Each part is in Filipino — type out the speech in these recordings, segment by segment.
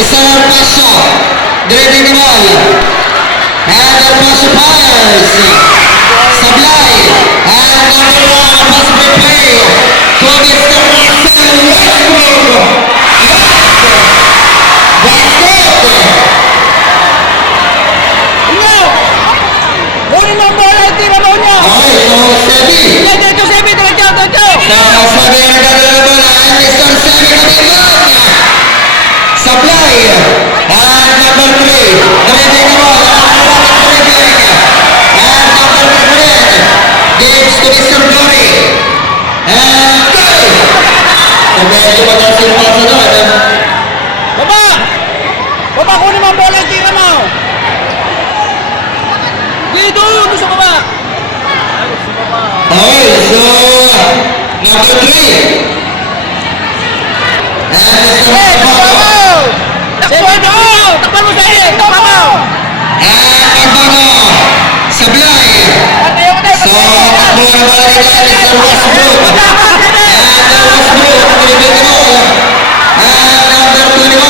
Isang paso. Dribbling the ball. And the pass fires. Sablay. And number one, pass replay. To Mr. Russell Westbrook. Basket. Kunin mo ang bola, tira mo niya. Okay, so Sebi. Diretso, Sebi, diretso. Sa Sebi ang nagdadala ng bola. And Mr. Sebi Kamingon. Sablay. And number 3. Dribbling the ball. And number 3. Gives to Mr. Dory. And Dory. So medyo matansin pa sa doon. Baba! Baba, kunin mo ang bola, tira mo. Dito, doon sa baba. Okay, so number 3. And Mr. Papago. Takpan mo, Sebi! Takpan mo! And Papago. Sablay. So, takbo na bola nila Mr. Westbrook. And Westbrook, dribbling the ball. And number 21.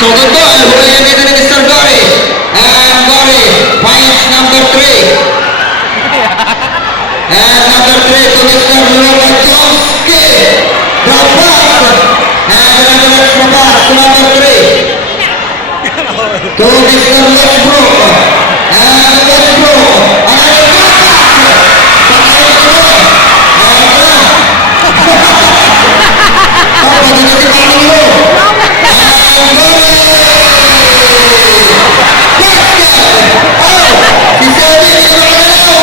So, good ball. Huli dito ni Mr. Gory. And Gory finds number 3. And number 3 to Mr. Lobachowski. The pass. And another pass to number 3. To Mr. Westbrook. And Westbrook. Another pass. Pagkakas ko. And pagkakas si Paolo. And Gory. Basket. Oh, si Sebi hindi makagalaw.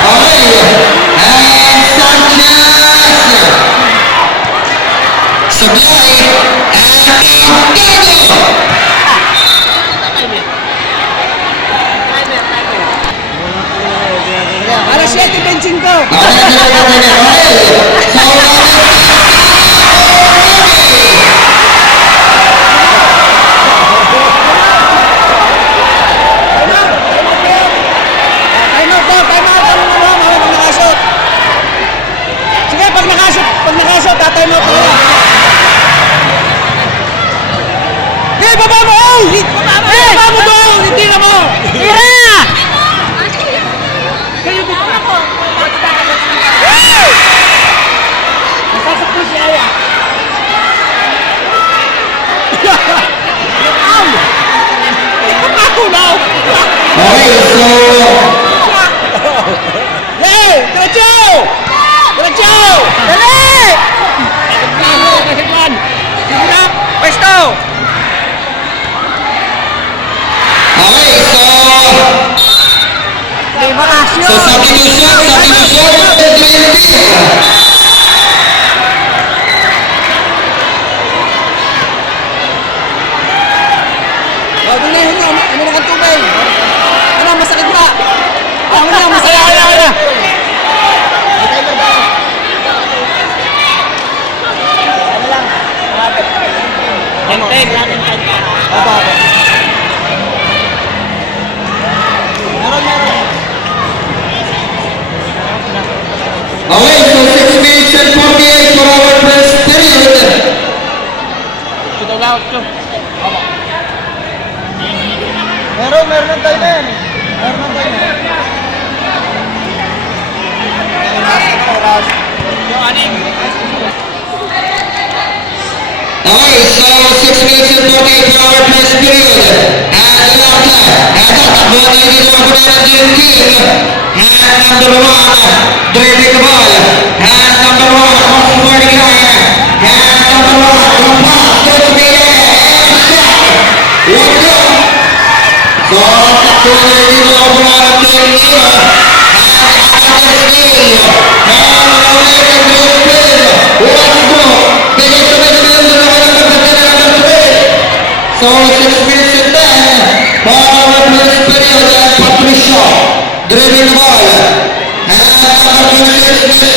Okay. And Sanchez. Sablay. And Papago. Alas 7:25. Time out daw, time out. Pag nakashoot. Sige, pag nakashoot, time out tayo. Eh, baba mo! Baba mo doon! Tira mo! Tira! Kayo dito ako. Nasasakto si Aya. Ow! Ako daw! Okay, so Hey! Diretso! Diretso! Dali! Kasiglan! Sige na! Pwesto! okay, Di ba kasyo? so substitution, Dream Team. Bago na yun, ano na kang tubig? Ano, masakit ba? Ano na, masakit ba? Okay, so 6 minutes and 48 for our first period. Meron ng tayo na yan. Meron ng tayo na yan. Okay, so 6 minutes and 48 for our first period. And ito, takbuhan na dito ang kumain ng Dream Team. And number 1, dribbling the ball. And number 1, cross-boarding line. And number 1, long pass, good to be there. And shot. One go. So, takbuhan na dito ang kumain ng Dream Team. And another steal. And away from Dream Team. Westbrook. Bigay sa midfield na naman ang kapatid na number 3. So, 6 minutes and 10 for our first period. And Patricio dribbling the ball. And number 26, Mr.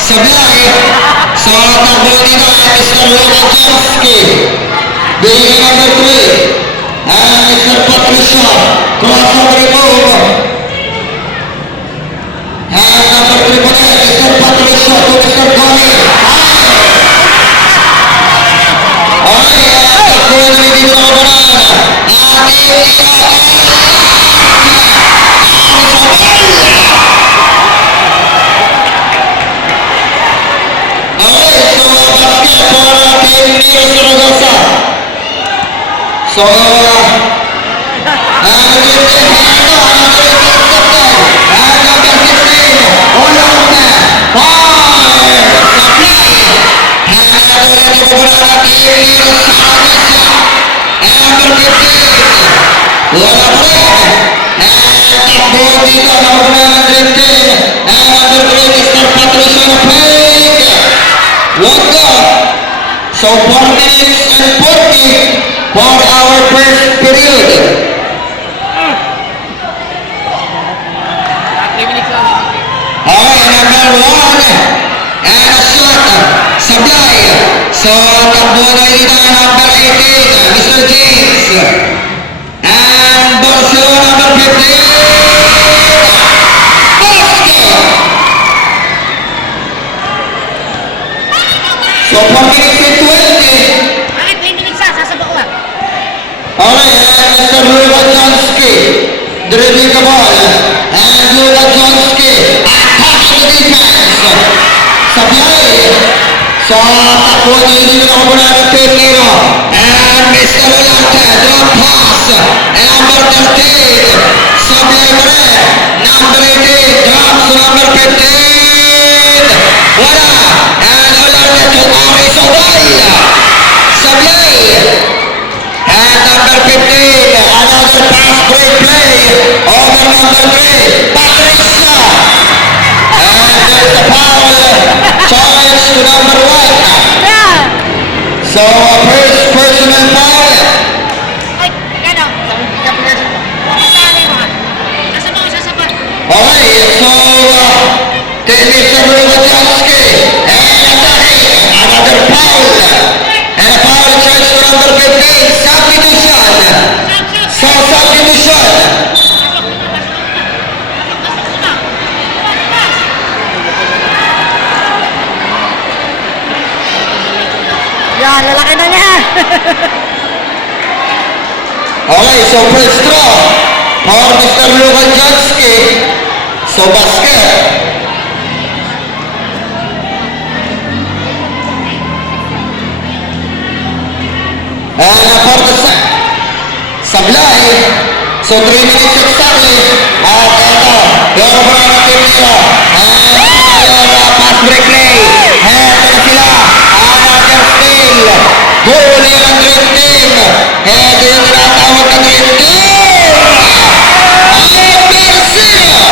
Sablay. So, takbo dito ay Mr. Lokaczewski. Bigay number 3. And Mr. Patricio. Crossover move. And number 3 po din, Mr. Patricio to Mr. Gomez. Okay, takbo na rin dito ng kabanan. So, so 4 minutes and 40 for our first period. 3 minutes lang. Okay, number 1 and a shot, Sablay. So, takbo na dito ang number 18, Mr. James. And Barcelona number 15, basket! So, 4 minutes and 20. Bakit 3 minutes lang? Sasabak ko ba? Alright, and Mr. Lokaczewski dribbling the ball. And Lokaczewski attacks the defense. Sablay. So, takbo niya dito ng kabunan ng Pirniro. And Mr. Lolante, drop pass. And number 13, Sablay pa rin. Number 18, drops to number 15. Wala. And Lolante to Ari Sabay. Sablay. And number 15, another pass break play over number 3, Patricia. And there's a foul challenge to number 1. So, first personal foul. Ay, gano? Nasali mo. Nasabak ko, sasabak. Okay, so, Mr. Lokaczewski, and another foul. And a foul charge to number 15, substitution. So, substitution. Yan, lalaki na niya. Okay, so first draw for Mr. Lokaczewski. So, basket. And for the Sablay. So 3 minutes exactly. At ito, yung overall ng team nila. And yung pass break play. And ito na sila. Another steal. Huli ang dream team. And yung tinatawag na dream team. Ay, Mercio!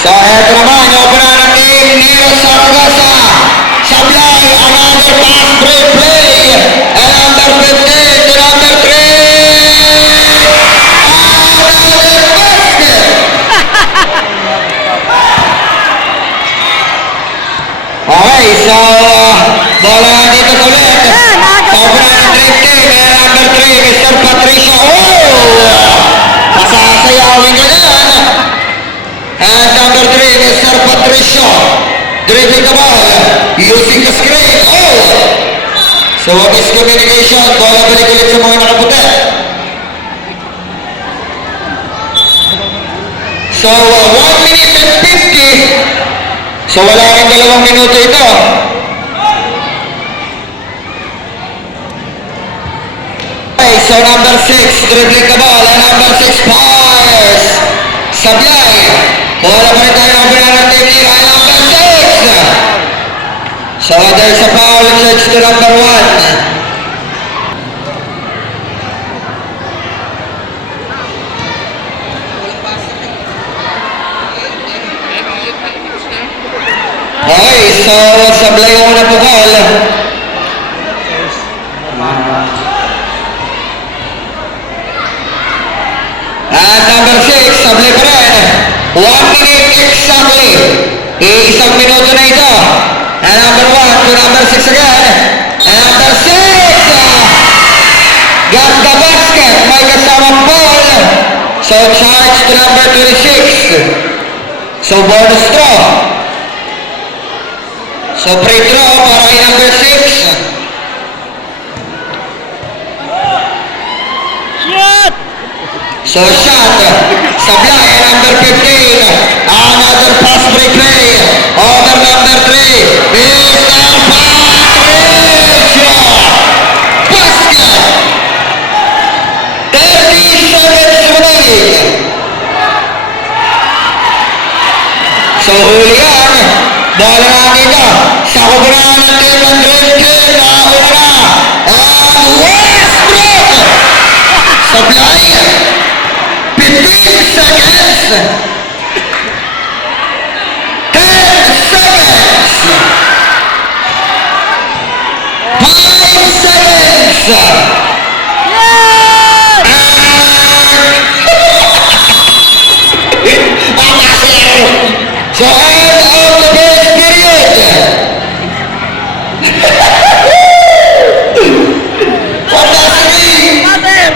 So ito naman, yung overall ng team Neo Saragossa. Sablay, another pass break play. And number 15 to number 3. Another basket. Okay, so bola dito ulit. Sobrang ng dream team. And number 3, Mr. Patricio. Oh! Pasasayawin ka dyan. And number 3, Mr. Patricio. Dribbling the ball. Using the screen. Oh! So, miscommunication. Bola balik ulit sa mga nakaputi. So, 1 minute and 50. So, wala rin 2 minuto ito. Okay, so number 6, dribbling the ball. And number 6, fires. Sablay. Bola pa rin tayo ng pinarang team nila. And number 6. So, there's a foul charge to number 1. Okay, so Sablay ang una po call. At number 6, Sablay pa rin. 1 minute exactly. Iisang minuto na ito. And number 1 to number 6 again. And number 6. Got the basket. May kasamang ball. So charge to number 26. So bonus throw. So free throw para kay number 6. Shoot! So shot, Sablay, number 15, another pass break play, over number 3, Mr. Patricio, basket, 30 seconds remaining. So huli yan, bola na dito, sa kubunan ng team ng Dream Team, nakauna na, ang Westbrook, Sablay, 15 seconds. 10 seconds. 5 seconds. So end of the first period. What does it mean? Mother!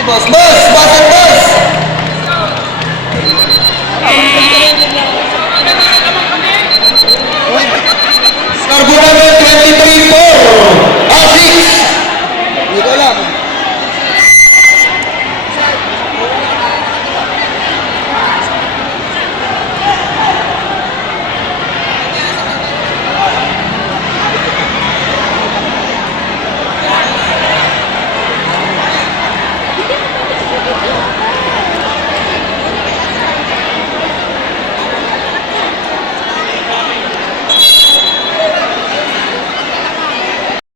Boss, basket